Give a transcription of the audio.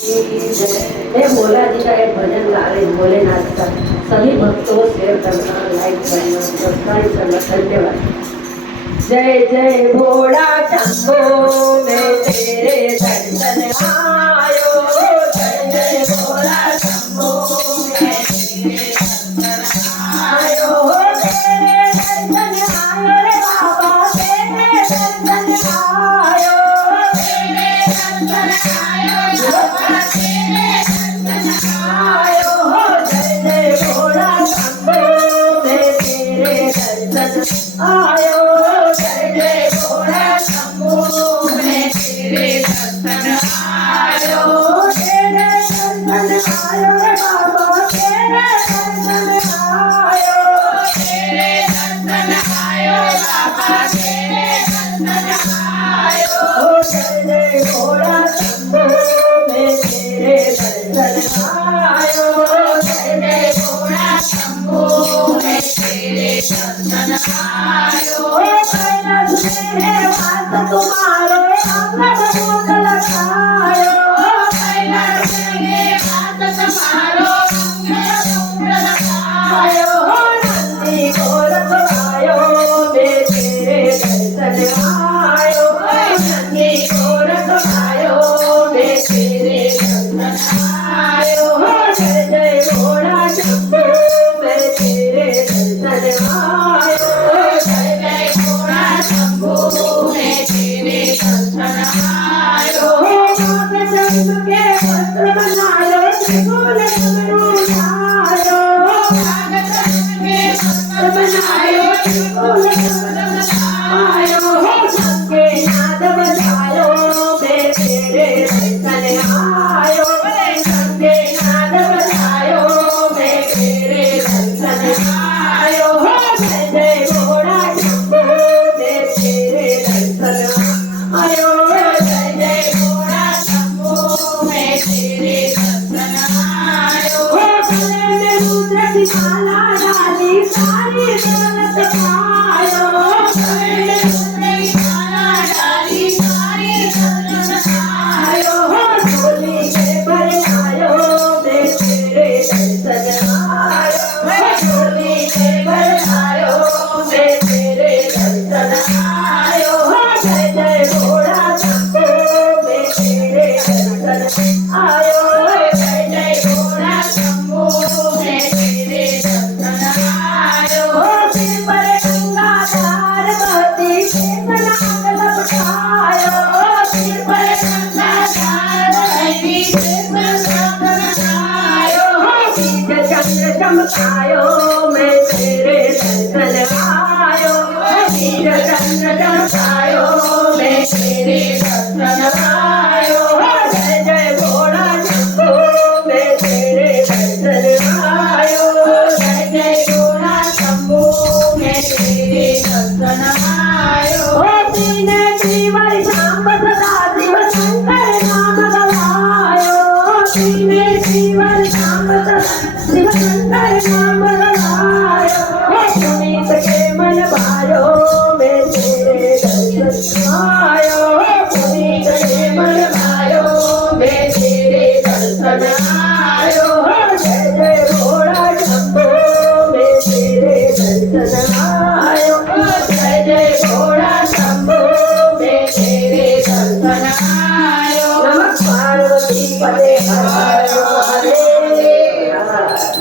मैं भोला जी का एक भजन गा रही हूँ, भोलेनाथ का। सभी भक्तों को शेयर करना, लाइक करना, सब्सक्राइब करना। धन्यवाद। जय जय भोला शंभो, मैं तेरे दर्शन आयो। जय जय भोला शंभो, मैं तेरे दर्शन आयो। तेरे दर्शन आयो रे बाबा, तेरे दर्शन आयो। तेरे दर्शन आयो बाबा, तेरे दर्शन आयो। जय जय भोला शंभो, मैं तेरे दर्शन आयो। जय जय भोला शंभो, मैं तेरे दर्शन आयो। तेरे दर्शन आयो रे बाबा, तेरे दर्शन आयो। तेरे दर्शन आयो बाबा, तेरे दर्शन आयो। जय जय भोला शंभो, मैं तेरे दर्शन आयो। जय जय भोला शंभो, मैं तेरे दर्शन आयो। मेरे हाथ तुम्हारे अंगद मोद लगायो। मेरे हाथ तुम्हारो अंगद मोद लगायो। नंदी घोर आयो, मैं तेरे दर्शन आयो। नंदी घोर आयो, मैं तेरे दर्शन आयो। जय जय भोला शंभो, मैं तेरे दर्शन आयो। जय जय भोला शंभो, मैं तेरे दर्शन आयो। नाग जन्म के वस्त्र बनायो, त्रिशूल डमरू लायो। नाग जन्म के वस्त्र बनायो, त्रिशूल डमरू लायो। शंखे नाद बजायो, मैं तेरे दर्शन आयो। शंखे नाद बजायो, मैं तेरे दर्शन आयो। जय जय भोला शंभो, मैं तेरे दर्शन आयो। जय जय भोला शंभो, मैं तेरे दर्शन आयो। गले में रुद्र की माला डाली, सारी दौलत पायो। गले में रुद्र की माला डाली, सारी दौलत पायो। झोली के भर आयो, मैं तेरे दर्शन आयो। झोली के भर आयो, मैं तेरे दर्शन आयो। जय जय भोला शंभो, मैं तेरे दर्शन आयो। जय जय भोला शंभो, मैं तेरे दर्शन आयो। सिर पर गंगा धार बहती, शेष नाग लपटायो। सिर पर गंगा धार बहती, शेष नाग लपटायो। बीज चंद्र चमकायो, मैं तेरे दर्शन आयो। बीज चंद्र चमकायो, मैं तेरे दर्शन आयो। जय जय भोला शंभो, मैं तेरे दर्शन आयो। जय जय भोला शंभो, मैं तेरे दर्शन आयो। तीन जीवन शाम सदा शिव शंकर नाम गवायो। तीन जीवन शाम सदा शिव शंकर नाम गवायो। पुनीत के मन भायो, मैं तेरे दर्शन आयो। पुनीत के मन भायो, मैं तेरे दर्शन आयो। जय जय भोला शंभो, मैं तेरे दर्शन आयो। जय जय भोला शंभो, मैं तेरे दर्शन आयो। नमः पार्वती पते हर हर